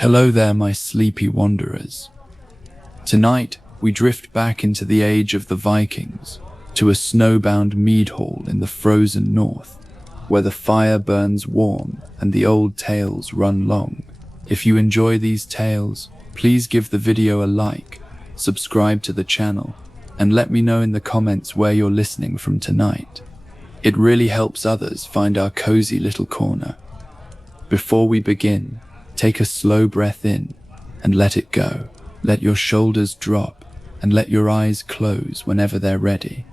Hello there, my sleepy wanderers. Tonight, we drift back into the age of the Vikings, to a snowbound mead hall in the frozen north, where the fire burns warm and the old tales run long. If you enjoy these tales, please give the video a like, subscribe to the channel, and let me know in the comments where you're listening from tonight. It really helps others find our cozy little corner. Before we begin, take a slow breath in and let it go. Let your shoulders drop and let your eyes close whenever they're ready.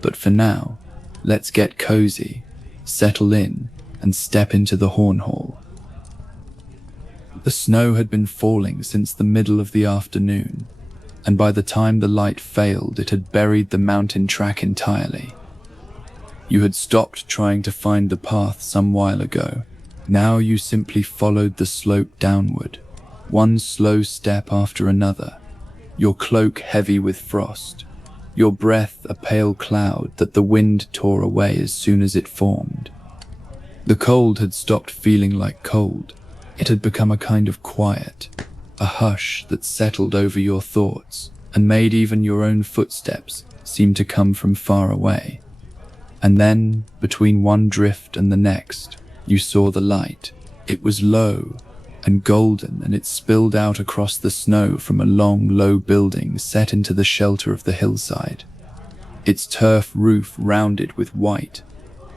But for now, let's get cozy, settle in, and step into the Hornhall. The snow had been falling since the middle of the afternoon, and by the time the light failed, it had buried the mountain track entirely. You had stopped trying to find the path some while ago. Now you simply followed the slope downward, one slow step after another, your cloak heavy with frost, your breath a pale cloud that the wind tore away as soon as it formed. The cold had stopped feeling like cold. It had become a kind of quiet, a hush that settled over your thoughts and made even your own footsteps seem to come from far away. And then, between one drift and the next, you saw the light. It was low and golden, and it spilled out across the snow from a long, low building set into the shelter of the hillside. Its turf roof rounded with white,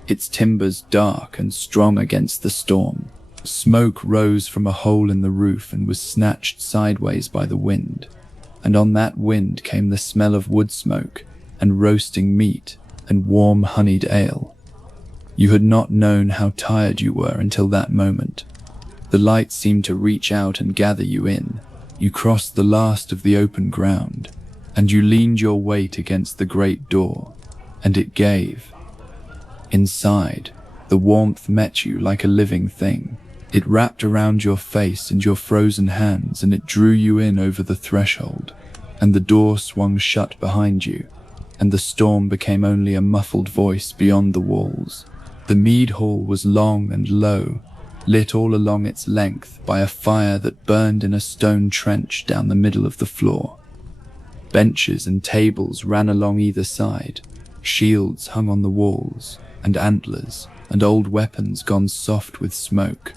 its timbers dark and strong against the storm. Smoke rose from a hole in the roof and was snatched sideways by the wind, and on that wind came the smell of wood smoke and roasting meat and warm honeyed ale. You had not known how tired you were until that moment. The light seemed to reach out and gather you in. You crossed the last of the open ground, and you leaned your weight against the great door, and it gave. Inside, the warmth met you like a living thing. It wrapped around your face and your frozen hands, and it drew you in over the threshold, and the door swung shut behind you, and the storm became only a muffled voice beyond the walls. The mead hall was long and low, lit all along its length by a fire that burned in a stone trench down the middle of the floor. Benches and tables ran along either side, shields hung on the walls, and antlers, and old weapons gone soft with smoke,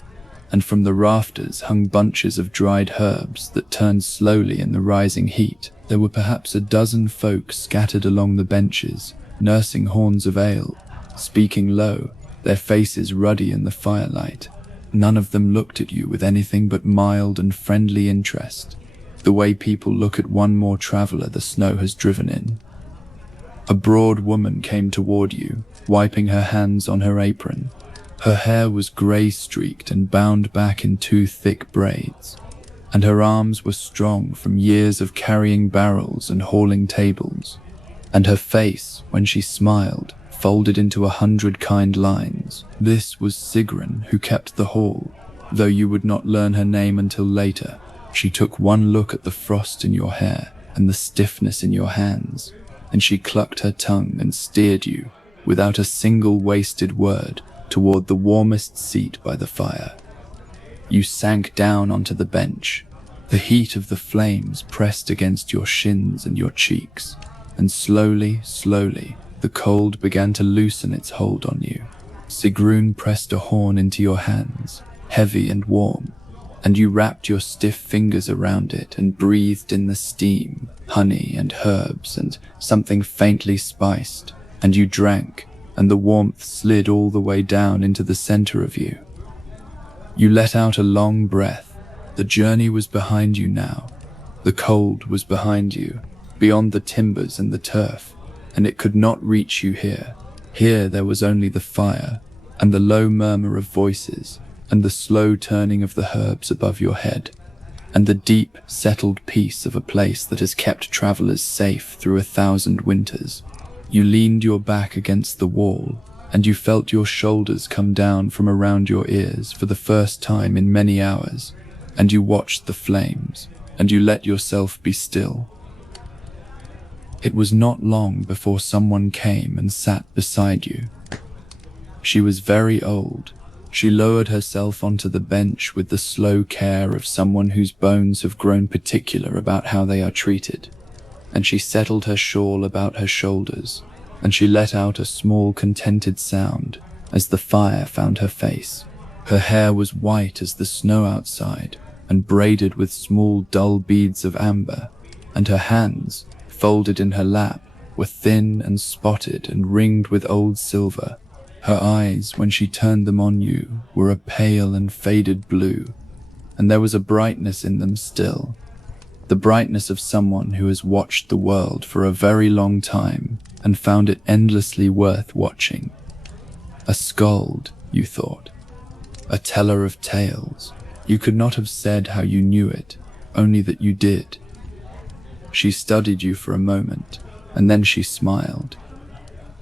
and from the rafters hung bunches of dried herbs that turned slowly in the rising heat. There were perhaps a dozen folk scattered along the benches, nursing horns of ale, speaking low, their faces ruddy in the firelight. None of them looked at you with anything but mild and friendly interest, the way people look at one more traveler the snow has driven in. A broad woman came toward you, wiping her hands on her apron. Her hair was grey-streaked and bound back in two thick braids, and her arms were strong from years of carrying barrels and hauling tables, and her face, when she smiled, folded into 100 kind lines. This was Sigrun, who kept the hall, though you would not learn her name until later. She took one look at the frost in your hair and the stiffness in your hands, and she clucked her tongue and steered you, without a single wasted word, toward the warmest seat by the fire. You sank down onto the bench. The heat of the flames pressed against your shins and your cheeks, and slowly, the cold began to loosen its hold on you. Sigrun pressed a horn into your hands, heavy and warm, and you wrapped your stiff fingers around it and breathed in the steam, honey and herbs and something faintly spiced, and you drank, and the warmth slid all the way down into the center of you. You let out a long breath. The journey was behind you now. The cold was behind you, beyond the timbers and the turf, and it could not reach you here. Here there was only the fire, and the low murmur of voices, and the slow turning of the herbs above your head, and the deep, settled peace of a place that has kept travelers safe through 1,000 winters. You leaned your back against the wall, and you felt your shoulders come down from around your ears for the first time in many hours, and you watched the flames, and you let yourself be still. It was not long before someone came and sat beside you. She was very old, She lowered herself onto the bench with the slow care of someone whose bones have grown particular about how they are treated, and she settled her shawl about her shoulders, and she let out a small contented sound as the fire found her face. Her hair was white as the snow outside and braided with small dull beads of amber, and her hands, folded in her lap, were thin and spotted and ringed with old silver. Her eyes, when she turned them on you, were a pale and faded blue, and there was a brightness in them still, the brightness of someone who has watched the world for a very long time and found it endlessly worth watching. A skald, you thought, a teller of tales. You could not have said how you knew it, only that you did. She studied you for a moment, and then she smiled.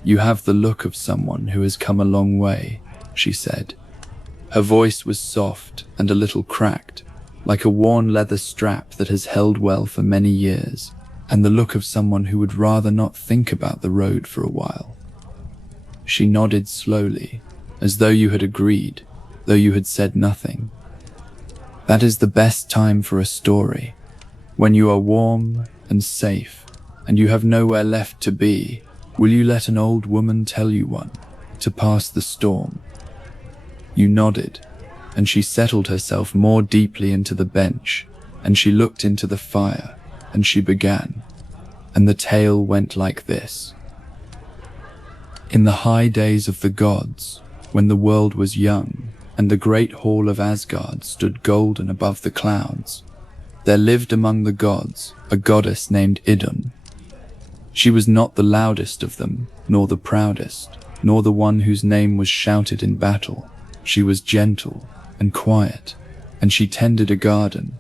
You have the look of someone who has come a long way, she said. Her voice was soft and a little cracked, like a worn leather strap that has held well for many years, and the look of someone who would rather not think about the road for a while. She nodded slowly, as though you had agreed, though you had said nothing. That is the best time for a story, when you are warm and safe, and you have nowhere left to be. Will you let an old woman tell you one, to pass the storm? You nodded, and she settled herself more deeply into the bench, and she looked into the fire, and she began, and the tale went like this. In the high days of the gods, when the world was young, and the great hall of Asgard stood golden above the clouds, there lived among the gods a goddess named Idun. She was not the loudest of them, nor the proudest, nor the one whose name was shouted in battle. She was gentle and quiet, and she tended a garden,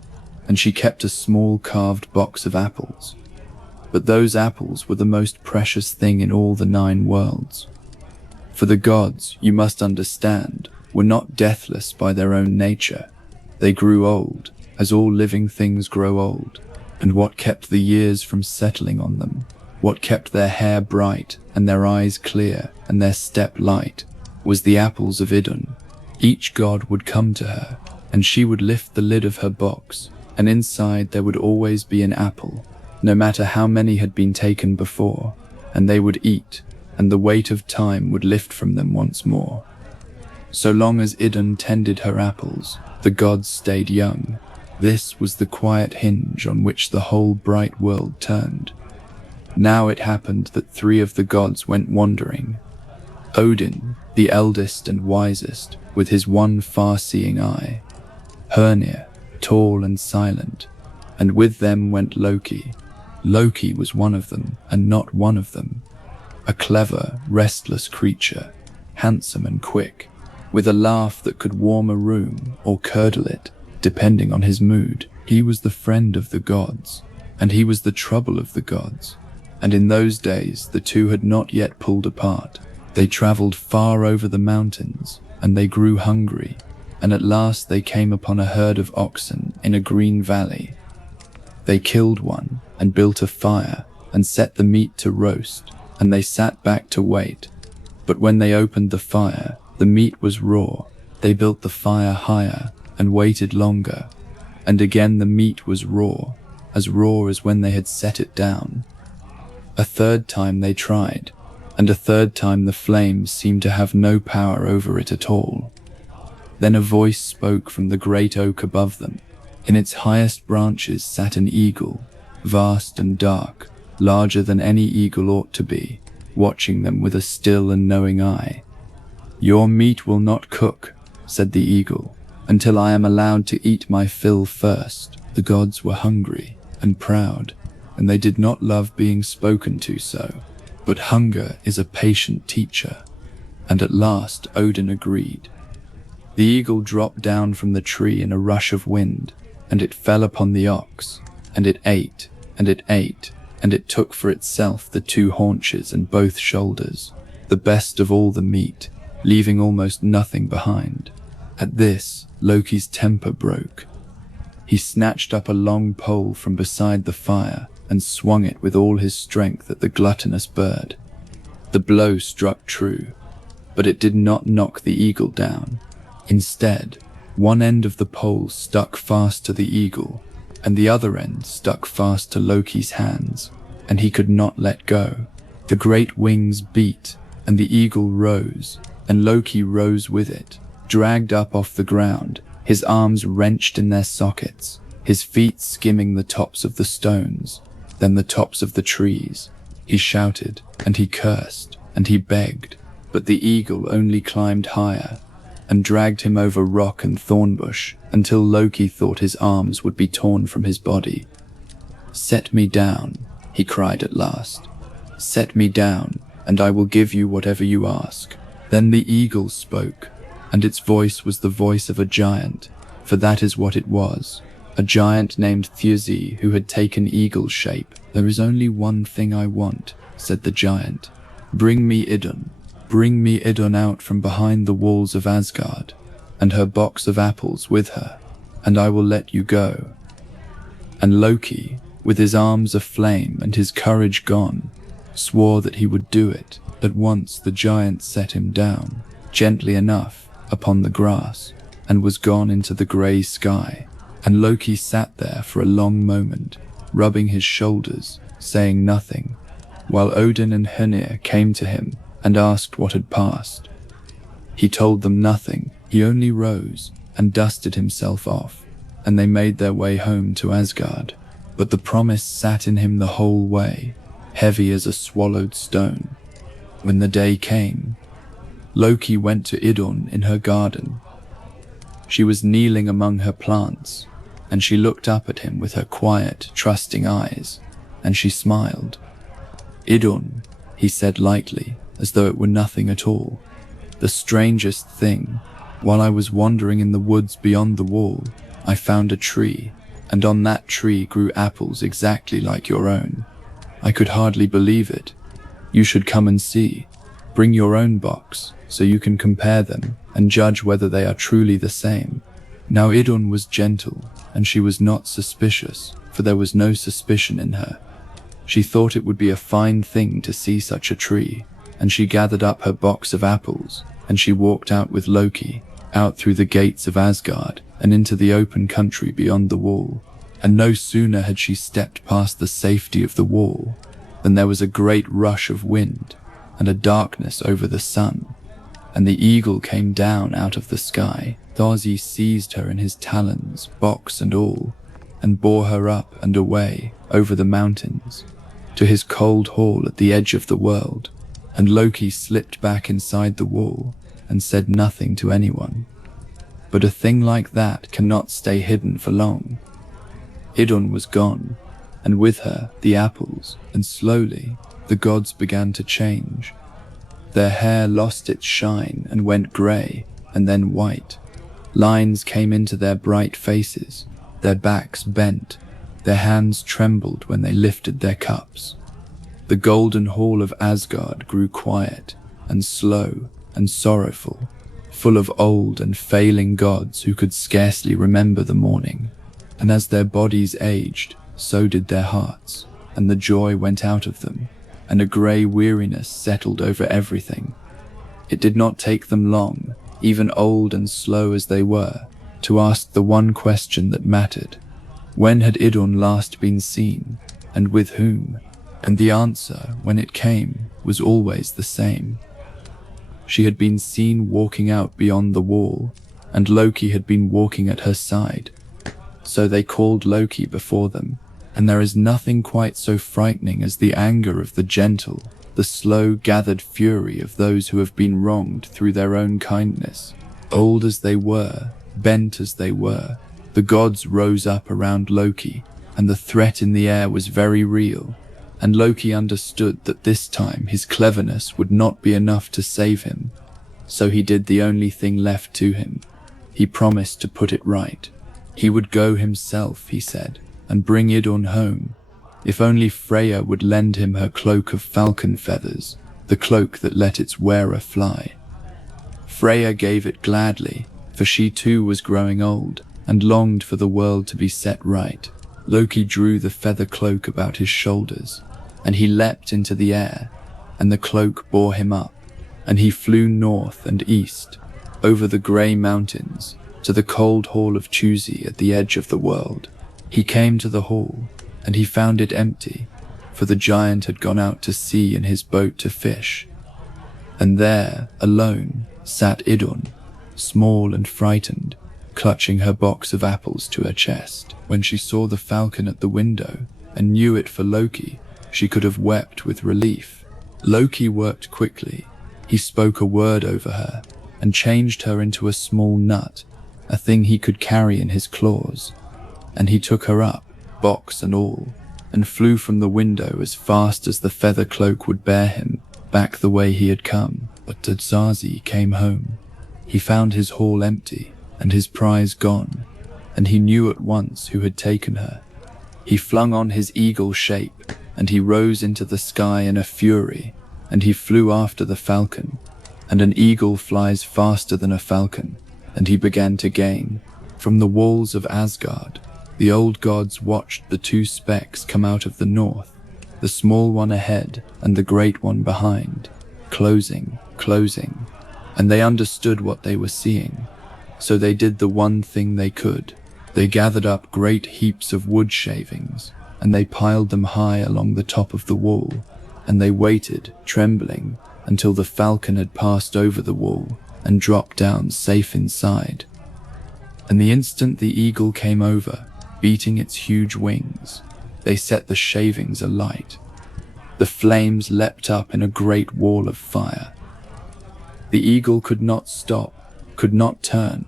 and she kept a small carved box of apples. But those apples were the most precious thing in all the 9 worlds. For the gods, you must understand, were not deathless by their own nature. They grew old, as all living things grow old, and what kept the years from settling on them, what kept their hair bright and their eyes clear and their step light, was the apples of Idun. Each god would come to her, and she would lift the lid of her box, and inside there would always be an apple, no matter how many had been taken before, and they would eat, and the weight of time would lift from them once more. So long as Idun tended her apples, the gods stayed young. This was the quiet hinge on which the whole bright world turned. Now it happened that 3 of the gods went wandering. Odin, the eldest and wisest, with his one far-seeing eye. Hornhall, tall and silent, and with them went Loki. Loki was one of them, and not one of them. A clever, restless creature, handsome and quick, with a laugh that could warm a room or curdle it, depending on his mood. He was the friend of the gods, and he was the trouble of the gods. And in those days, the two had not yet pulled apart. They traveled far over the mountains, and they grew hungry, and at last they came upon a herd of oxen in a green valley. They killed one, and built a fire, and set the meat to roast, and they sat back to wait. But when they opened the fire, the meat was raw. They built the fire higher, and waited longer, and again the meat was raw as when they had set it down. A third time they tried, and a third time the flames seemed to have no power over it at all. Then a voice spoke from the great oak above them. In its highest branches sat an eagle, vast and dark, larger than any eagle ought to be, watching them with a still and knowing eye. "Your meat will not cook," said the eagle, "until I am allowed to eat my fill first." The gods were hungry and proud, and they did not love being spoken to so. But hunger is a patient teacher, and at last Odin agreed. The eagle dropped down from the tree in a rush of wind, and it fell upon the ox, and it ate, and it ate, and it took for itself the 2 haunches and both shoulders, the best of all the meat, leaving almost nothing behind. At this, Loki's temper broke. He snatched up a long pole from beside the fire and swung it with all his strength at the gluttonous bird. The blow struck true, but it did not knock the eagle down. Instead, one end of the pole stuck fast to the eagle, and the other end stuck fast to Loki's hands, and he could not let go. The great wings beat, and the eagle rose, and Loki rose with it, dragged up off the ground, his arms wrenched in their sockets, his feet skimming the tops of the stones, then the tops of the trees. He shouted, and he cursed, and he begged, but the eagle only climbed higher, and dragged him over rock and thornbush until Loki thought his arms would be torn from his body. "Set me down," he cried at last. "Set me down, and I will give you whatever you ask." Then the eagle spoke, and its voice was the voice of a giant, for that is what it was, a giant named Thyrsi who had taken eagle shape. "There is only one thing I want," said the giant. "Bring me Idun. Bring me Idun out from behind the walls of Asgard, and her box of apples with her, and I will let you go." And Loki, with his arms aflame and his courage gone, swore that he would do it. At once the giant set him down, gently enough, upon the grass, and was gone into the grey sky. And Loki sat there for a long moment, rubbing his shoulders, saying nothing, while Odin and Hönir came to him and asked what had passed. He told them nothing. He only rose and dusted himself off, and they made their way home to Asgard. But the promise sat in him the whole way, heavy as a swallowed stone. When the day came, Loki went to Idun in her garden. She was kneeling among her plants, and she looked up at him with her quiet, trusting eyes, and she smiled. "Idun," he said lightly, as though it were nothing at all. "The strangest thing, while I was wandering in the woods beyond the wall, I found a tree, and on that tree grew apples exactly like your own. I could hardly believe it. You should come and see. Bring your own box, so you can compare them and judge whether they are truly the same." Now Idun was gentle, and she was not suspicious, for there was no suspicion in her. She thought it would be a fine thing to see such a tree, and she gathered up her box of apples, and she walked out with Loki, out through the gates of Asgard, and into the open country beyond the wall. And no sooner had she stepped past the safety of the wall, than there was a great rush of wind, and a darkness over the sun, and the eagle came down out of the sky. Thorsi seized her in his talons, box and all, and bore her up and away over the mountains, to his cold hall at the edge of the world. And Loki slipped back inside the wall and said nothing to anyone. But a thing like that cannot stay hidden for long. Idun was gone, and with her the apples, and slowly the gods began to change. Their hair lost its shine and went grey, and then white. Lines came into their bright faces, their backs bent, their hands trembled when they lifted their cups. The golden hall of Asgard grew quiet and slow and sorrowful, full of old and failing gods who could scarcely remember the morning. And as their bodies aged, so did their hearts, and the joy went out of them, and a grey weariness settled over everything. It did not take them long, even old and slow as they were, to ask the one question that mattered. When had Idun last been seen, and with whom? And the answer, when it came, was always the same. She had been seen walking out beyond the wall, and Loki had been walking at her side. So they called Loki before them, and there is nothing quite so frightening as the anger of the gentle, the slow gathered fury of those who have been wronged through their own kindness. Old as they were, bent as they were, the gods rose up around Loki, and the threat in the air was very real. And Loki understood that this time his cleverness would not be enough to save him. So he did the only thing left to him. He promised to put it right. He would go himself, he said, and bring Idun home, if only Freya would lend him her cloak of falcon feathers, the cloak that let its wearer fly. Freya gave it gladly, for she too was growing old, and longed for the world to be set right. Loki drew the feather cloak about his shoulders, and he leapt into the air, and the cloak bore him up, and he flew north and east, over the grey mountains, to the cold hall of Chusi at the edge of the world. He came to the hall, and he found it empty, for the giant had gone out to sea in his boat to fish. And there, alone, sat Idun, small and frightened, clutching her box of apples to her chest. When she saw the falcon at the window, and knew it for Loki, she could have wept with relief. Loki worked quickly. He spoke a word over her, and changed her into a small nut, a thing he could carry in his claws. And he took her up, box and all, and flew from the window as fast as the feather cloak would bear him, back the way he had come. But Zazi came home. He found his hall empty, and his prize gone, and he knew at once who had taken her. He flung on his eagle shape, and he rose into the sky in a fury, and he flew after the falcon, and an eagle flies faster than a falcon, and he began to gain. From the walls of Asgard, the old gods watched the two specks come out of the north, the small one ahead and the great one behind, closing, and they understood what they were seeing. So they did the one thing they could. They gathered up great heaps of wood shavings, and they piled them high along the top of the wall, and they waited, trembling, until the falcon had passed over the wall and dropped down safe inside. And the instant the eagle came over, beating its huge wings, they set the shavings alight. The flames leapt up in a great wall of fire. The eagle could not stop, could not turn.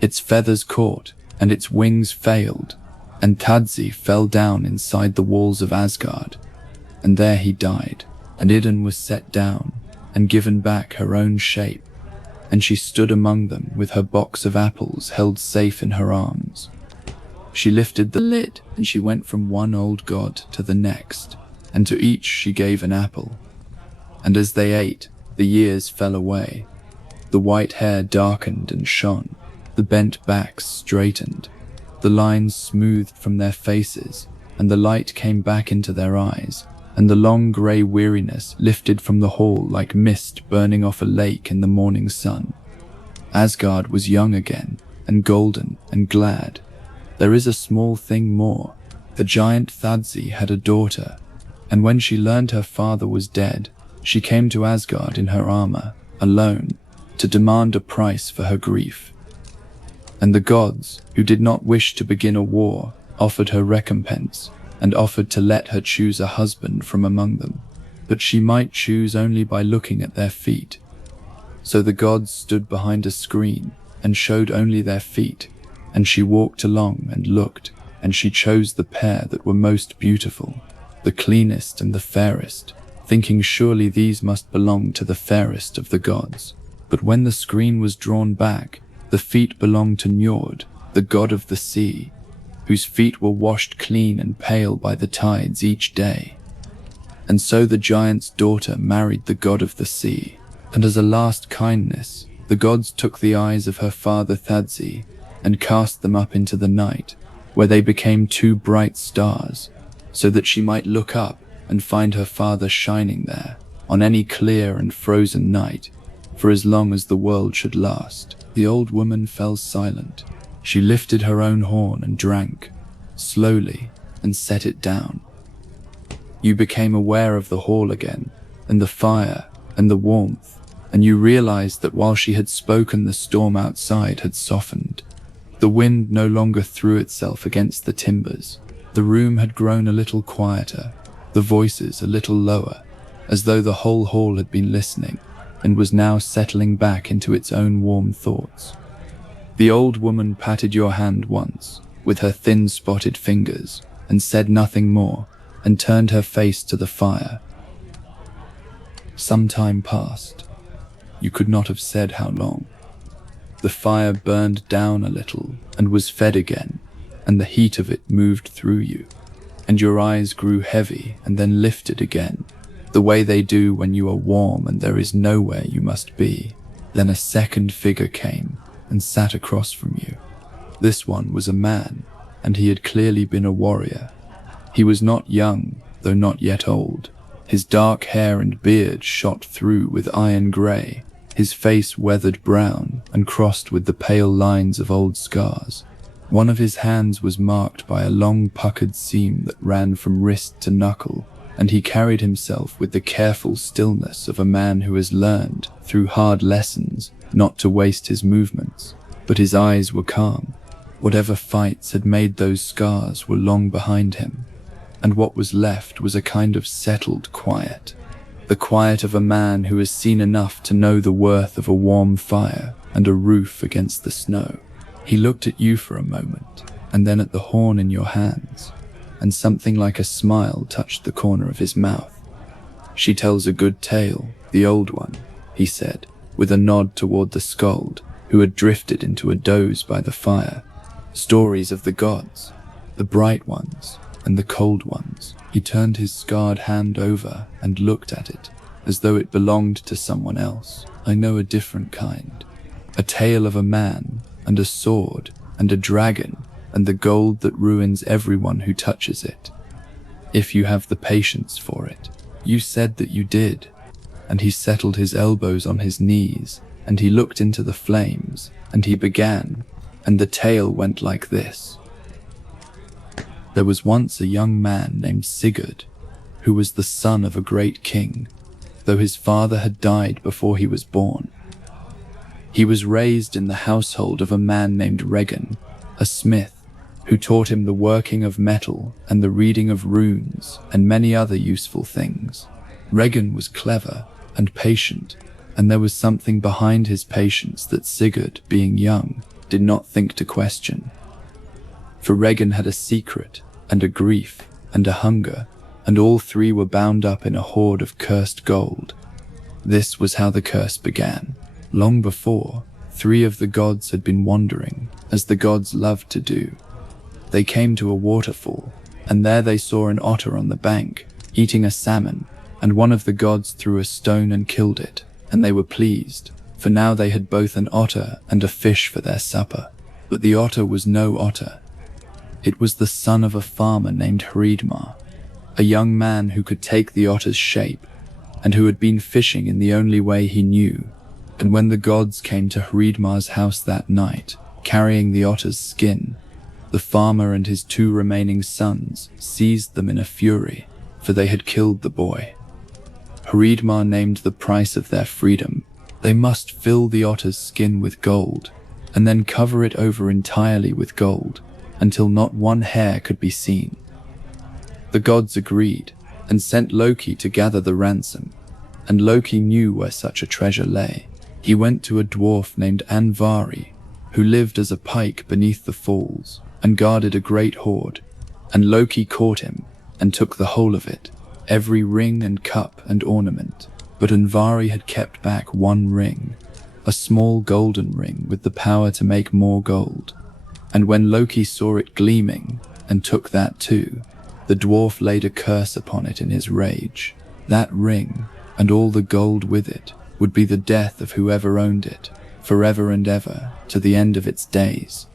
Its feathers caught, and its wings failed, and Tadzi fell down inside the walls of Asgard, and there he died. And Idun was set down, and given back her own shape, and she stood among them with her box of apples held safe in her arms. She lifted the lid, and she went from one old god to the next, and to each she gave an apple. And as they ate, the years fell away. The white hair darkened and shone, the bent backs straightened, the lines smoothed from their faces, and the light came back into their eyes, and the long grey weariness lifted from the hall like mist burning off a lake in the morning sun. Asgard was young again, and golden and glad. There is a small thing more. The giant Thadzi had a daughter, and when she learned her father was dead, she came to Asgard in her armor, alone, to demand a price for her grief. And the gods, who did not wish to begin a war, offered her recompense, and offered to let her choose a husband from among them, but she might choose only by looking at their feet. So the gods stood behind a screen, and showed only their feet, and she walked along and looked, and she chose the pair that were most beautiful, the cleanest and the fairest, thinking surely these must belong to the fairest of the gods. But when the screen was drawn back, the feet belonged to Njord, the god of the sea, whose feet were washed clean and pale by the tides each day. And so the giant's daughter married the god of the sea, and as a last kindness, the gods took the eyes of her father Thadzi and cast them up into the night, where they became two bright stars, so that she might look up and find her father shining there on any clear and frozen night, for as long as the world should last. The old woman fell silent. She lifted her own horn and drank, slowly, and set it down. You became aware of the hall again, and the fire, and the warmth, and you realized that while she had spoken, the storm outside had softened. The wind no longer threw itself against the timbers. The room had grown a little quieter, the voices a little lower, as though the whole hall had been listening, and was now settling back into its own warm thoughts. The old woman patted your hand once, with her thin spotted fingers, and said nothing more, and turned her face to the fire. Some time passed. You could not have said how long. The fire burned down a little, and was fed again, and the heat of it moved through you, and your eyes grew heavy and then lifted again, the way they do when you are warm and there is nowhere you must be. Then a second figure came and sat across from you. This one was a man, and he had clearly been a warrior. He was not young, though not yet old. His dark hair and beard shot through with iron grey, his face weathered brown and crossed with the pale lines of old scars. One of his hands was marked by a long puckered seam that ran from wrist to knuckle, and he carried himself with the careful stillness of a man who has learned, through hard lessons, not to waste his movements. But his eyes were calm. Whatever fights had made those scars were long behind him, and what was left was a kind of settled quiet. The quiet of a man who has seen enough to know the worth of a warm fire and a roof against the snow. He looked at you for a moment, and then at the horn in your hands, and something like a smile touched the corner of his mouth. "She tells a good tale, the old one," he said, with a nod toward the skald, who had drifted into a doze by the fire. "Stories of the gods, the bright ones and the cold ones." He turned his scarred hand over and looked at it, as though it belonged to someone else. "I know a different kind. A tale of a man, and a sword, and a dragon, and the gold that ruins everyone who touches it. If you have the patience for it." "You said that you did." And he settled his elbows on his knees, and he looked into the flames, and he began, and the tale went like this. There was once a young man named Sigurd, who was the son of a great king, though his father had died before he was born. He was raised in the household of a man named Regin, a smith, who taught him the working of metal and the reading of runes and many other useful things. Regin was clever and patient, and there was something behind his patience that Sigurd, being young, did not think to question. For Regin had a secret, and a grief, and a hunger, and all three were bound up in a hoard of cursed gold. This was how the curse began. Long before, three of the gods had been wandering, as the gods loved to do. They came to a waterfall, and there they saw an otter on the bank, eating a salmon, and one of the gods threw a stone and killed it, and they were pleased, for now they had both an otter and a fish for their supper. But the otter was no otter. It was the son of a farmer named Hreidmar, a young man who could take the otter's shape, and who had been fishing in the only way he knew. And when the gods came to Hreidmar's house that night, carrying the otter's skin, the farmer and his two remaining sons seized them in a fury, for they had killed the boy. Hreidmar named the price of their freedom. They must fill the otter's skin with gold, and then cover it over entirely with gold, until not one hair could be seen. The gods agreed, and sent Loki to gather the ransom, and Loki knew where such a treasure lay. He went to a dwarf named Andvari, who lived as a pike beneath the falls, and guarded a great hoard, and Loki caught him, and took the whole of it, every ring and cup and ornament. But Andvari had kept back one ring, a small golden ring with the power to make more gold. And when Loki saw it gleaming, and took that too, the dwarf laid a curse upon it in his rage. That ring, and all the gold with it, would be the death of whoever owned it, forever and ever, to the end of its days.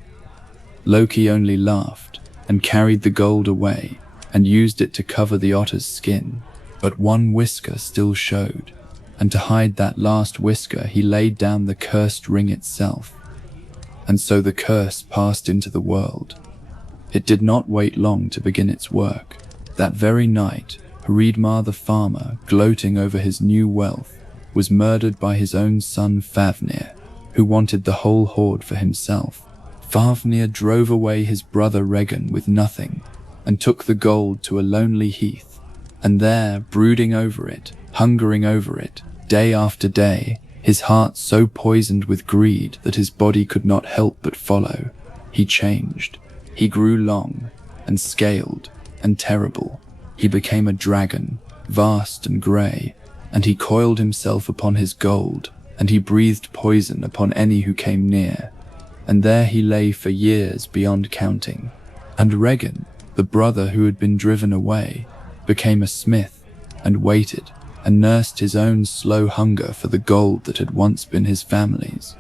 Loki only laughed, and carried the gold away, and used it to cover the otter's skin. But one whisker still showed, and to hide that last whisker he laid down the cursed ring itself. And so the curse passed into the world. It did not wait long to begin its work. That very night, Hreidmar the farmer, gloating over his new wealth, was murdered by his own son Fafnir, who wanted the whole hoard for himself. Fafnir drove away his brother Regin with nothing, and took the gold to a lonely heath, and there, brooding over it, hungering over it, day after day, his heart so poisoned with greed that his body could not help but follow, he changed. He grew long, and scaled, and terrible. He became a dragon, vast and grey, and he coiled himself upon his gold, and he breathed poison upon any who came near. And there he lay for years beyond counting. And Regin, the brother who had been driven away, became a smith, and waited, and nursed his own slow hunger for the gold that had once been his family's.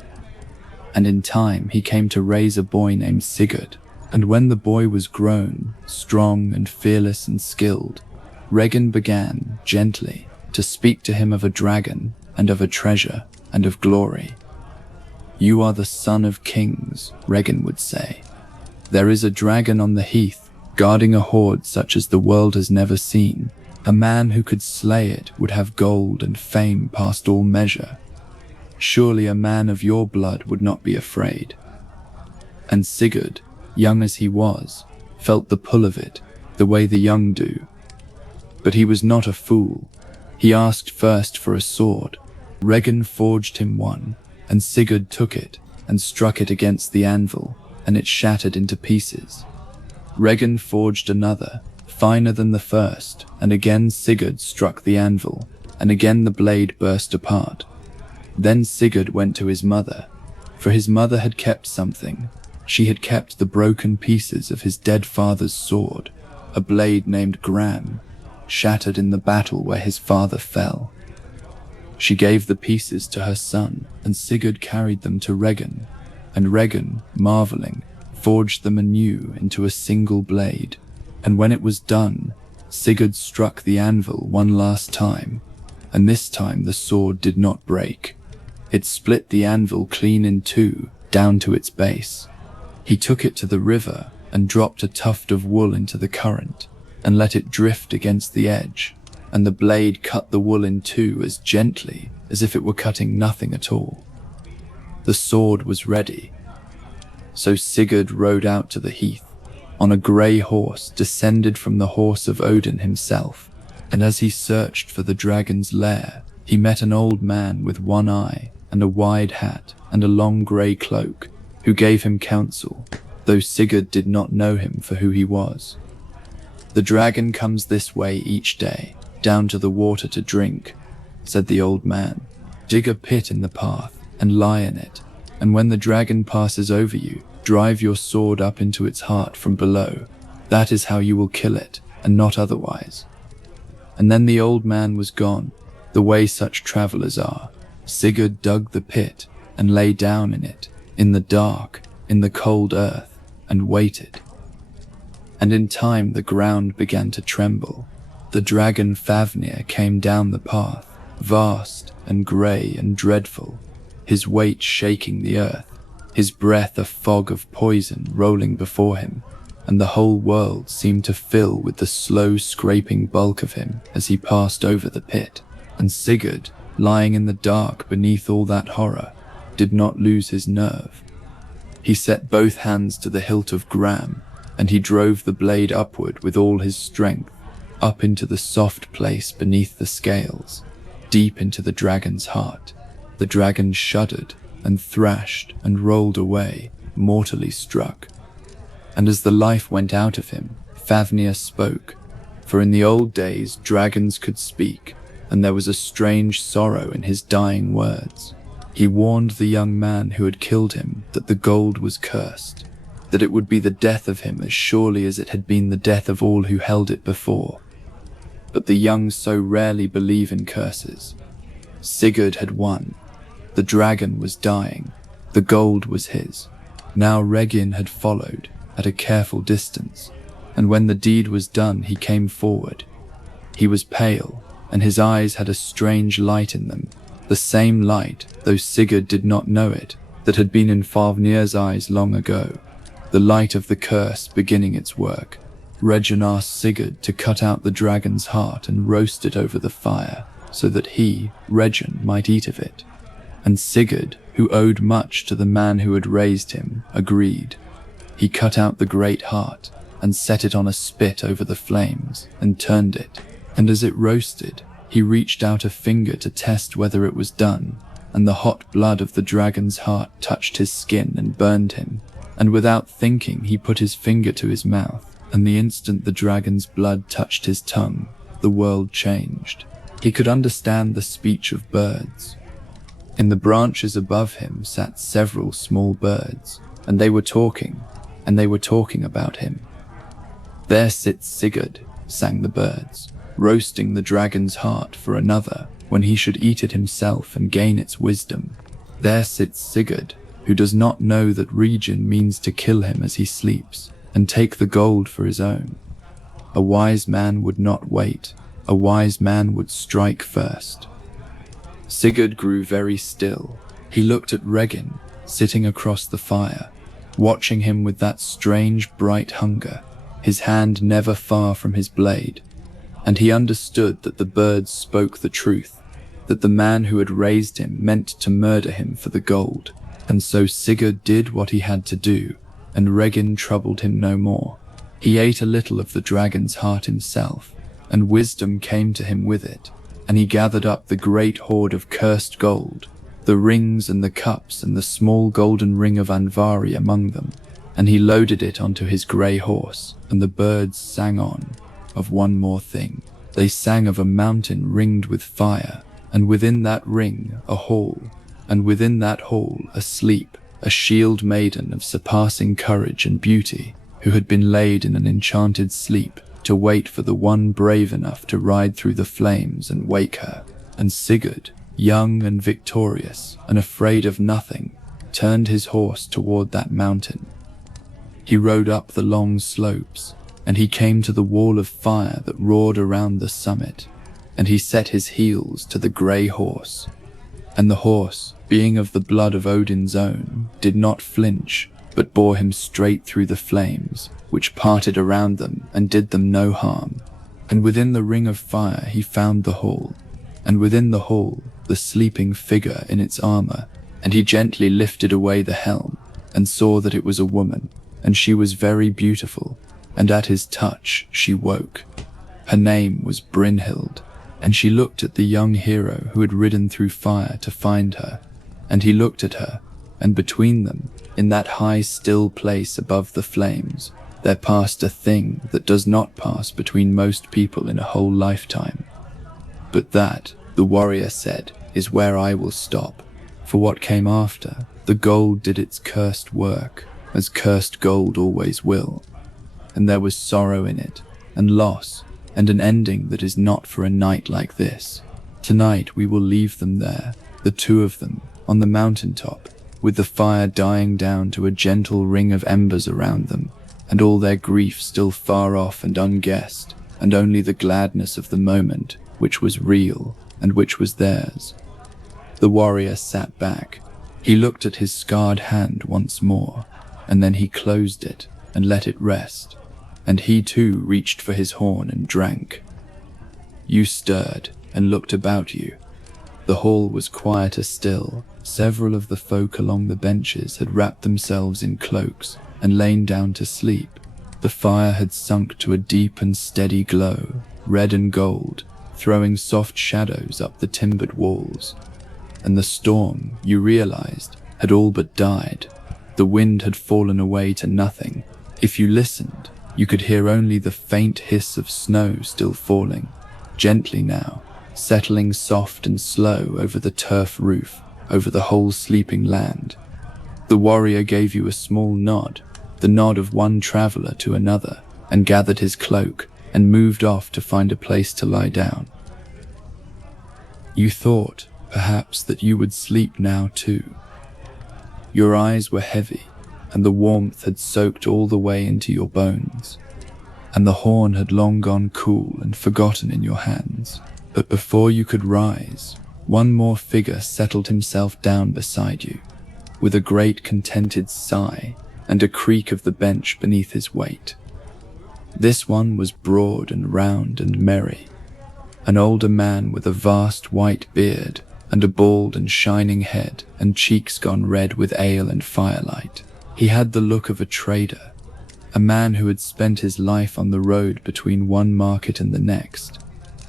And in time he came to raise a boy named Sigurd, and when the boy was grown, strong and fearless and skilled, Regin began, gently, to speak to him of a dragon and of a treasure, and of glory. You are the son of kings, Regin would say. There is a dragon on the heath, guarding a hoard such as the world has never seen. A man who could slay it would have gold and fame past all measure. Surely a man of your blood would not be afraid. And Sigurd, young as he was, felt the pull of it, the way the young do. But he was not a fool. He asked first for a sword. Regin forged him one, and Sigurd took it and struck it against the anvil, and it shattered into pieces. Regin forged another, finer than the first, and again Sigurd struck the anvil, and again the blade burst apart. Then Sigurd went to his mother, for his mother had kept something. She had kept the broken pieces of his dead father's sword, a blade named Gram, shattered in the battle where his father fell. She gave the pieces to her son, and Sigurd carried them to Regin, and Regin, marveling, forged them anew into a single blade. And when it was done, Sigurd struck the anvil one last time, and this time the sword did not break. It split the anvil clean in two, down to its base. He took it to the river and dropped a tuft of wool into the current, and let it drift against the edge, and the blade cut the wool in two as gently as if it were cutting nothing at all. The sword was ready. So Sigurd rode out to the heath, on a grey horse descended from the horse of Odin himself, and as he searched for the dragon's lair, he met an old man with one eye and a wide hat and a long grey cloak, who gave him counsel, though Sigurd did not know him for who he was. The dragon comes this way each day, down to the water to drink, said the old man. Dig a pit in the path and lie in it, and when the dragon passes over you, drive your sword up into its heart from below. That is how you will kill it, and not otherwise. And then the old man was gone, the way such travellers are. Sigurd dug the pit and lay down in it, in the dark, in the cold earth, and waited. And in time the ground began to tremble. The dragon Fafnir came down the path, vast and grey and dreadful, his weight shaking the earth, his breath a fog of poison rolling before him, and the whole world seemed to fill with the slow scraping bulk of him as he passed over the pit. And Sigurd, lying in the dark beneath all that horror, did not lose his nerve. He set both hands to the hilt of Gram, and he drove the blade upward with all his strength, up into the soft place beneath the scales, deep into the dragon's heart. The dragon shuddered and thrashed and rolled away, mortally struck. And as the life went out of him, Fafnir spoke, for in the old days dragons could speak, and there was a strange sorrow in his dying words. He warned the young man who had killed him that the gold was cursed, that it would be the death of him as surely as it had been the death of all who held it before. But the young so rarely believe in curses. Sigurd had won. The dragon was dying. The gold was his. Now Regin had followed, at a careful distance, and when the deed was done he came forward. He was pale, and his eyes had a strange light in them, the same light, though Sigurd did not know it, that had been in Fafnir's eyes long ago, the light of the curse beginning its work. Regin asked Sigurd to cut out the dragon's heart and roast it over the fire, so that he, Regin, might eat of it. And Sigurd, who owed much to the man who had raised him, agreed. He cut out the great heart, and set it on a spit over the flames, and turned it, and as it roasted, he reached out a finger to test whether it was done, and the hot blood of the dragon's heart touched his skin and burned him, and without thinking he put his finger to his mouth, and the instant the dragon's blood touched his tongue, the world changed. He could understand the speech of birds. In the branches above him sat several small birds, and they were talking about him. There sits Sigurd, sang the birds, roasting the dragon's heart for another, when he should eat it himself and gain its wisdom. There sits Sigurd, who does not know that Regin means to kill him as he sleeps, and take the gold for his own. A wise man would not wait. A wise man would strike first. Sigurd grew very still. He looked at Regin, sitting across the fire, watching him with that strange bright hunger, his hand never far from his blade. And he understood that the birds spoke the truth, that the man who had raised him meant to murder him for the gold. And so Sigurd did what he had to do, and Regin troubled him no more. He ate a little of the dragon's heart himself, and wisdom came to him with it, and he gathered up the great hoard of cursed gold, the rings and the cups and the small golden ring of Andvari among them, and he loaded it onto his grey horse, and the birds sang on of one more thing. They sang of a mountain ringed with fire, and within that ring a hall, and within that hall asleep, a shield maiden of surpassing courage and beauty, who had been laid in an enchanted sleep to wait for the one brave enough to ride through the flames and wake her. And Sigurd, young and victorious and afraid of nothing, turned his horse toward that mountain. He rode up the long slopes, and he came to the wall of fire that roared around the summit, and he set his heels to the grey horse. And the horse, being of the blood of Odin's own, did not flinch, but bore him straight through the flames, which parted around them and did them no harm. And within the ring of fire he found the hall, and within the hall the sleeping figure in its armor, and he gently lifted away the helm, and saw that it was a woman, and she was very beautiful, and at his touch she woke. Her name was Brynhild, and she looked at the young hero who had ridden through fire to find her, and he looked at her, and between them, in that high still place above the flames, there passed a thing that does not pass between most people in a whole lifetime. But that, the warrior said, is where I will stop, for what came after, the gold did its cursed work, as cursed gold always will, and there was sorrow in it, and loss, and an ending that is not for a night like this. Tonight we will leave them there, the two of them, on the mountaintop, with the fire dying down to a gentle ring of embers around them, and all their grief still far off and unguessed, and only the gladness of the moment, which was real, and which was theirs. The warrior sat back. He looked at his scarred hand once more, and then he closed it and let it rest, and he too reached for his horn and drank. You stirred and looked about you. The hall was quieter still. Several of the folk along the benches had wrapped themselves in cloaks and lain down to sleep. The fire had sunk to a deep and steady glow, red and gold, throwing soft shadows up the timbered walls. And the storm, you realized, had all but died. The wind had fallen away to nothing. If you listened, you could hear only the faint hiss of snow still falling, gently now, settling soft and slow over the turf roof, over the whole sleeping land. The warrior gave you a small nod, the nod of one traveler to another, and gathered his cloak and moved off to find a place to lie down. You thought, perhaps, that you would sleep now too. Your eyes were heavy, and the warmth had soaked all the way into your bones, and the horn had long gone cool and forgotten in your hands. But before you could rise, one more figure settled himself down beside you, with a great contented sigh and a creak of the bench beneath his weight. This one was broad and round and merry, an older man with a vast white beard and a bald and shining head and cheeks gone red with ale and firelight. He had the look of a trader, a man who had spent his life on the road between one market and the next,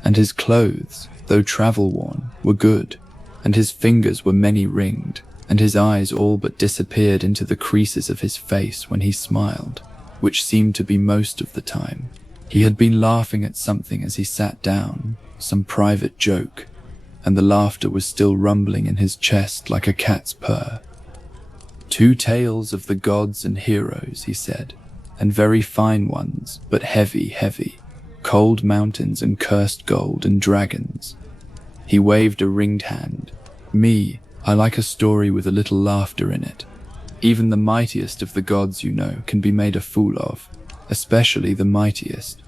and his clothes, though travel-worn, were good, and his fingers were many-ringed, and his eyes all but disappeared into the creases of his face when he smiled, which seemed to be most of the time. He had been laughing at something as he sat down, some private joke, and the laughter was still rumbling in his chest like a cat's purr. "Two tales of the gods and heroes," he said, "and very fine ones, but heavy, heavy. Cold mountains and cursed gold and dragons." He waved a ringed hand. "Me, I like a story with a little laughter in it. Even the mightiest of the gods, you know, can be made a fool of, especially the mightiest.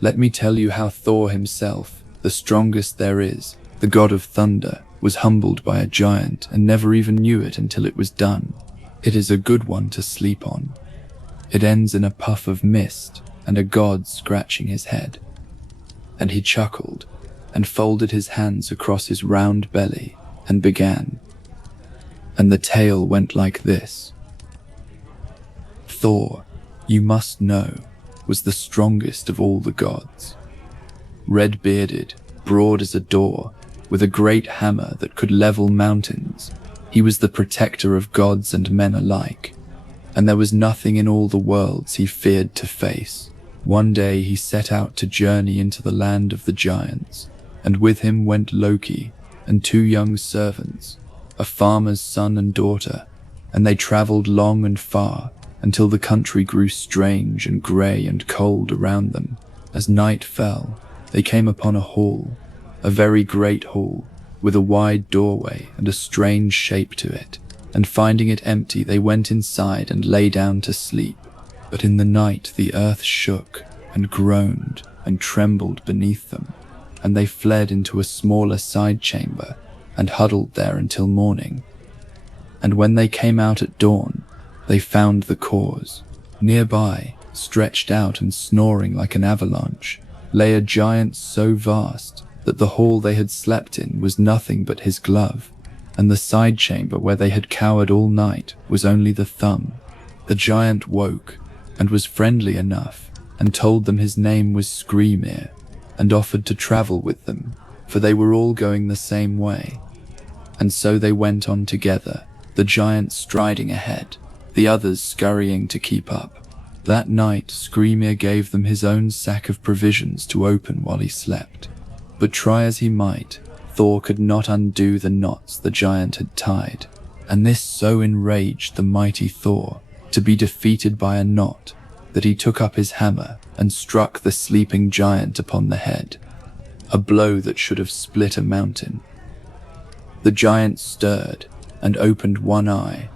Let me tell you how Thor himself, the strongest there is, the god of thunder, was humbled by a giant and never even knew it until it was done. It is a good one to sleep on. It ends in a puff of mist and a god scratching his head. And he chuckled and folded his hands across his round belly and began. And the tale went like this. Thor, you must know, was the strongest of all the gods. Red-bearded, broad as a door, with a great hammer that could level mountains, he was the protector of gods and men alike, and there was nothing in all the worlds he feared to face. One day he set out to journey into the land of the giants, and with him went Loki and 2 young servants, a farmer's son and daughter, and they traveled long and far until the country grew strange and grey and cold around them. As night fell, they came upon a hall, a very great hall, with a wide doorway and a strange shape to it, and finding it empty they went inside and lay down to sleep. But in the night the earth shook and groaned and trembled beneath them, and they fled into a smaller side chamber and huddled there until morning. And when they came out at dawn, they found the cause. Nearby, stretched out and snoring like an avalanche, lay a giant so vast that the hall they had slept in was nothing but his glove, and the side chamber where they had cowered all night was only the thumb. The giant woke, and was friendly enough, and told them his name was Skrymir, and offered to travel with them, for they were all going the same way. And so they went on together, the giant striding ahead, the others scurrying to keep up. That night Skrymir gave them his own sack of provisions to open while he slept. But try as he might, Thor could not undo the knots the giant had tied, and this so enraged the mighty Thor to be defeated by a knot that he took up his hammer and struck the sleeping giant upon the head, a blow that should have split a mountain. The giant stirred and opened one eye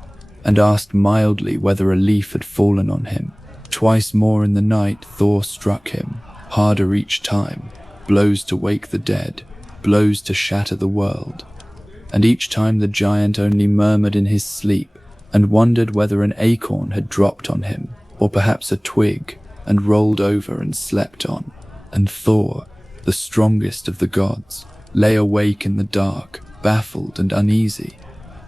and asked mildly whether a leaf had fallen on him. Twice more in the night Thor struck him, harder each time, blows to wake the dead, blows to shatter the world. And each time the giant only murmured in his sleep and wondered whether an acorn had dropped on him, or perhaps a twig, and rolled over and slept on. And Thor, the strongest of the gods, lay awake in the dark, baffled and uneasy,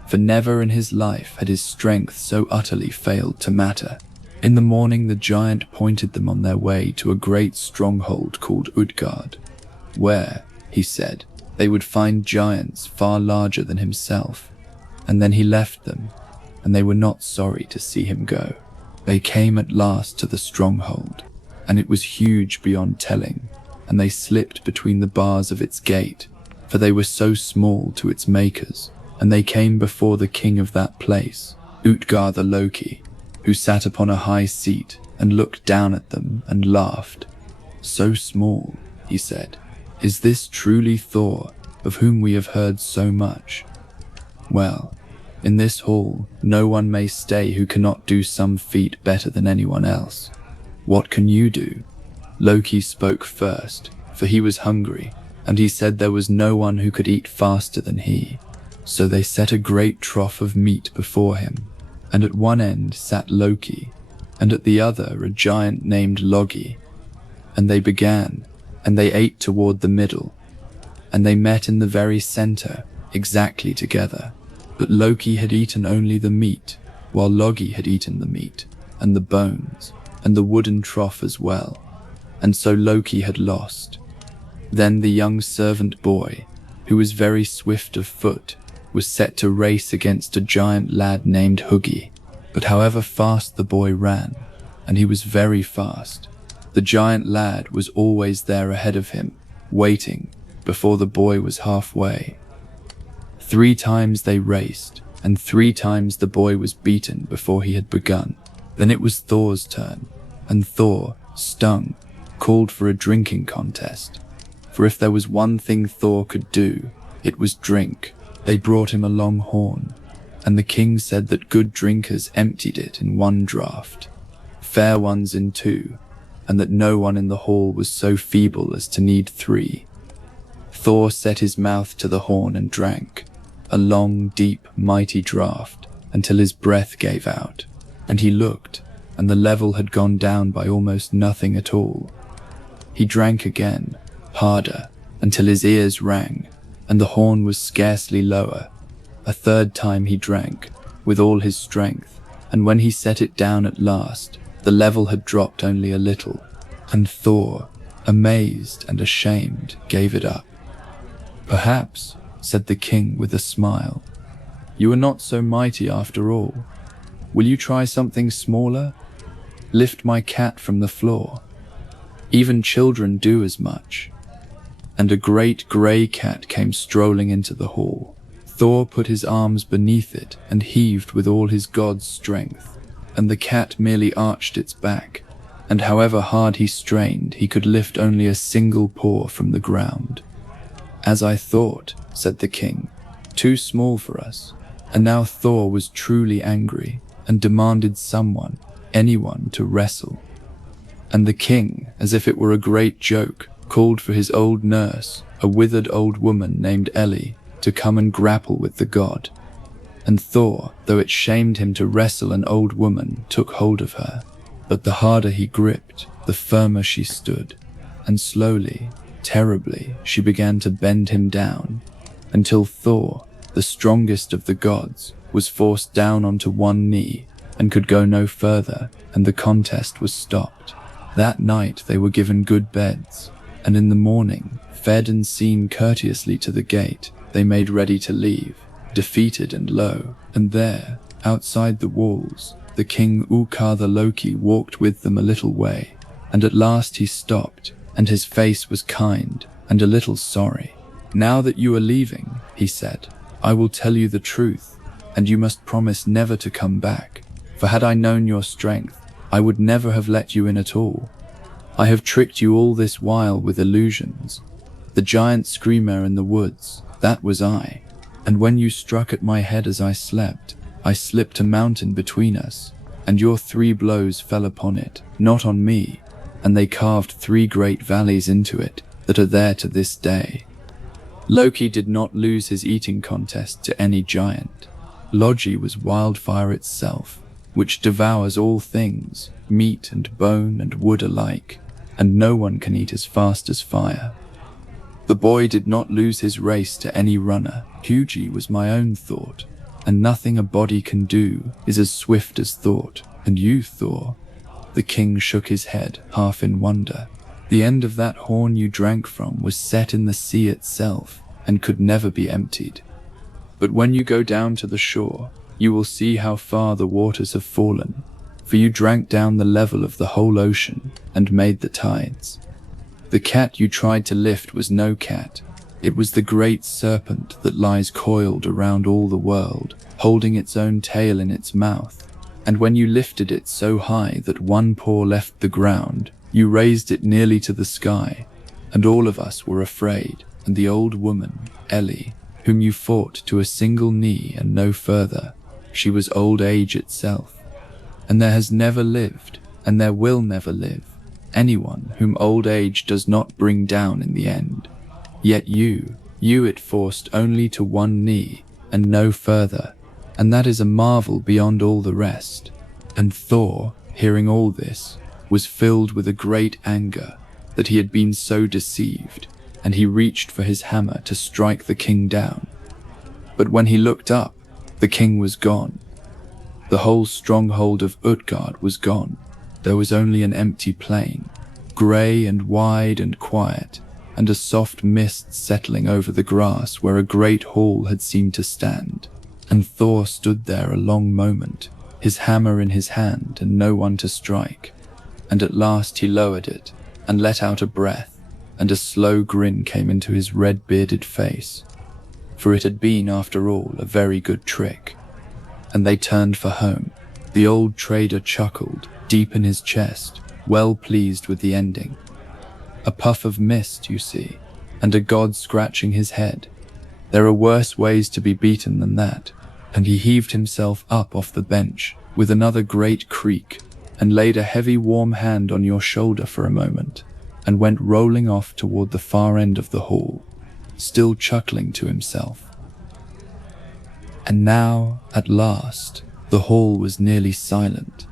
for never in his life had his strength so utterly failed to matter. In the morning the giant pointed them on their way to a great stronghold called Utgard, where, he said, they would find giants far larger than himself. And then he left them, and they were not sorry to see him go. They came at last to the stronghold, and it was huge beyond telling, and they slipped between the bars of its gate, for they were so small to its makers, and they came before the king of that place, Utgard the Loki, who sat upon a high seat and looked down at them and laughed. So small, he said, is this truly Thor, of whom we have heard so much? Well, in this hall, no one may stay who cannot do some feat better than anyone else. What can you do? Loki spoke first, for he was hungry, and he said there was no one who could eat faster than he. So they set a great trough of meat before him, and at one end sat Loki, and at the other a giant named Logi. And they began, and they ate toward the middle, and they met in the very center, exactly together. But Loki had eaten only the meat, while Logi had eaten the meat, and the bones, and the wooden trough as well, and so Loki had lost. Then the young servant boy, who was very swift of foot, was set to race against a giant lad named Hugi. But however fast the boy ran, and he was very fast, the giant lad was always there ahead of him, waiting before the boy was halfway. 3 times they raced, and 3 times the boy was beaten before he had begun. Then it was Thor's turn, and Thor, stung, called for a drinking contest. For if there was one thing Thor could do, it was drink. They brought him a long horn, and the king said that good drinkers emptied it in 1 draught, fair ones in 2, and that no one in the hall was so feeble as to need 3. Thor set his mouth to the horn and drank, a long, deep, mighty draught until his breath gave out, and he looked, and the level had gone down by almost nothing at all. He drank again, harder, until his ears rang, and the horn was scarcely lower. A third time he drank, with all his strength, and when he set it down at last, the level had dropped only a little, and Thor, amazed and ashamed, gave it up. "Perhaps," said the king with a smile, "you are not so mighty after all. Will you try something smaller? Lift my cat from the floor. Even children do as much." And a great grey cat came strolling into the hall. Thor put his arms beneath it and heaved with all his god's strength, and the cat merely arched its back, and however hard he strained, he could lift only a single paw from the ground. "As I thought," said the king, "too small for us." And now Thor was truly angry and demanded someone, anyone, to wrestle. And the king, as if it were a great joke, called for his old nurse, a withered old woman named Ellie, to come and grapple with the god. And Thor, though it shamed him to wrestle an old woman, took hold of her. But the harder he gripped, the firmer she stood, and slowly, terribly, she began to bend him down, until Thor, the strongest of the gods, was forced down onto one knee and could go no further, and the contest was stopped. That night they were given good beds, and in the morning, fed and seen courteously to the gate, they made ready to leave, defeated and low, and there, outside the walls, the king Ukar Loki walked with them a little way, and at last he stopped, and his face was kind and a little sorry. "Now that you are leaving," he said, "I will tell you the truth, and you must promise never to come back, for had I known your strength, I would never have let you in at all. I have tricked you all this while with illusions. The giant screamer in the woods, that was I, and when you struck at my head as I slept, I slipped a mountain between us, and your 3 blows fell upon it, not on me, and they carved 3 great valleys into it that are there to this day." Loki did not lose his eating contest to any giant. Logi was wildfire itself, which devours all things, meat and bone and wood alike, and no one can eat as fast as fire. The boy did not lose his race to any runner. Hugi was my own thought, and nothing a body can do is as swift as thought. And you, Thor? The king shook his head, half in wonder. The end of that horn you drank from was set in the sea itself, and could never be emptied. But when you go down to the shore, you will see how far the waters have fallen, for you drank down the level of the whole ocean, and made the tides. The cat you tried to lift was no cat. It was the great serpent that lies coiled around all the world, holding its own tail in its mouth. And when you lifted it so high that one paw left the ground, you raised it nearly to the sky, and all of us were afraid, and the old woman, Ellie, whom you fought to a single knee and no further, she was old age itself. And there has never lived, and there will never live, anyone whom old age does not bring down in the end. Yet you it forced only to one knee, and no further, and that is a marvel beyond all the rest." And Thor, hearing all this, was filled with a great anger that he had been so deceived, and he reached for his hammer to strike the king down. But when he looked up, the king was gone. The whole stronghold of Utgard was gone. There was only an empty plain, grey and wide and quiet, and a soft mist settling over the grass where a great hall had seemed to stand. And Thor stood there a long moment, his hammer in his hand and no one to strike. And at last he lowered it and let out a breath, and a slow grin came into his red-bearded face. For it had been, after all, a very good trick. And they turned for home. The old trader chuckled, deep in his chest, well pleased with the ending. A puff of mist, you see, and a god scratching his head. There are worse ways to be beaten than that. And he heaved himself up off the bench with another great creak, and laid a heavy warm hand on your shoulder for a moment, and went rolling off toward the far end of the hall, still chuckling to himself. And now, at last, the hall was nearly silent.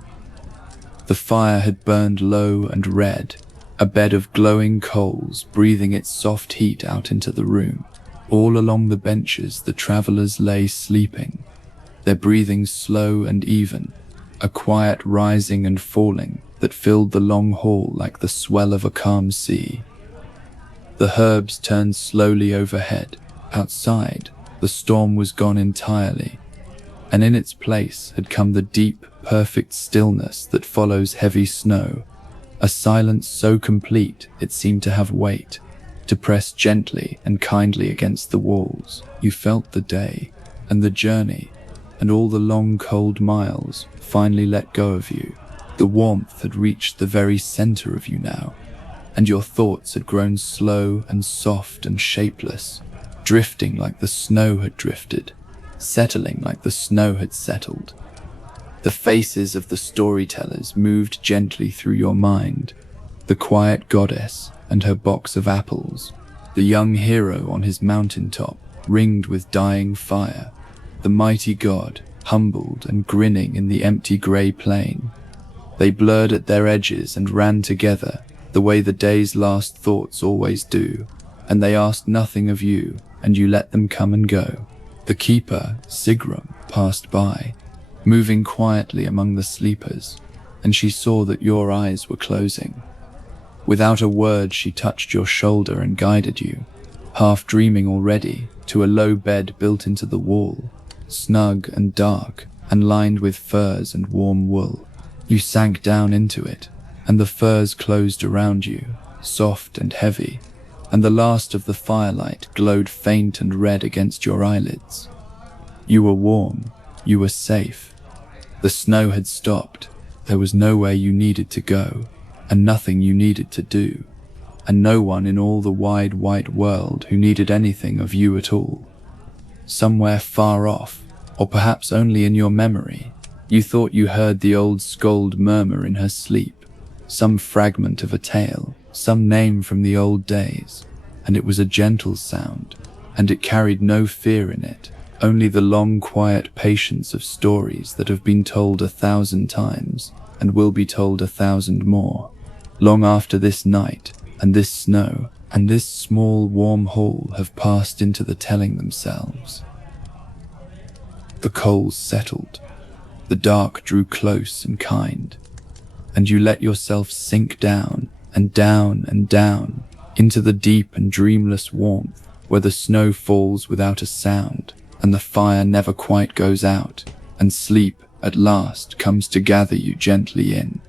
The fire had burned low and red, a bed of glowing coals breathing its soft heat out into the room. All along the benches the travelers lay sleeping, their breathing slow and even, a quiet rising and falling that filled the long hall like the swell of a calm sea. The herbs turned slowly overhead. Outside, the storm was gone entirely, and in its place had come the deep, perfect stillness that follows heavy snow, a silence so complete it seemed to have weight, to press gently and kindly against the walls. You felt the day, and the journey, and all the long cold miles finally let go of you. The warmth had reached the very center of you now, and your thoughts had grown slow and soft and shapeless, drifting like the snow had drifted, settling like the snow had settled. The faces of the storytellers moved gently through your mind, the quiet goddess and her box of apples, the young hero on his mountaintop, ringed with dying fire, the mighty god, humbled and grinning in the empty grey plain. They blurred at their edges and ran together, the way the day's last thoughts always do, and they asked nothing of you, and you let them come and go. The keeper, Sigrun, passed by, moving quietly among the sleepers, and she saw that your eyes were closing. Without a word, she touched your shoulder and guided you, half dreaming already, to a low bed built into the wall, snug and dark, and lined with furs and warm wool. You sank down into it, and the furs closed around you, soft and heavy, and the last of the firelight glowed faint and red against your eyelids. You were warm, you were safe. The snow had stopped, there was nowhere you needed to go, and nothing you needed to do, and no one in all the wide white world who needed anything of you at all. Somewhere far off, or perhaps only in your memory, you thought you heard the old scold murmur in her sleep, some fragment of a tale, some name from the old days, and it was a gentle sound, and it carried no fear in it, only the long quiet patience of stories that have been told 1,000 times, and will be told 1,000 more, long after this night, and this snow, and this small warm hall have passed into the telling themselves. The coals settled, the dark drew close and kind, and you let yourself sink down and down and down into the deep and dreamless warmth where the snow falls without a sound and the fire never quite goes out, and sleep at last comes to gather you gently in.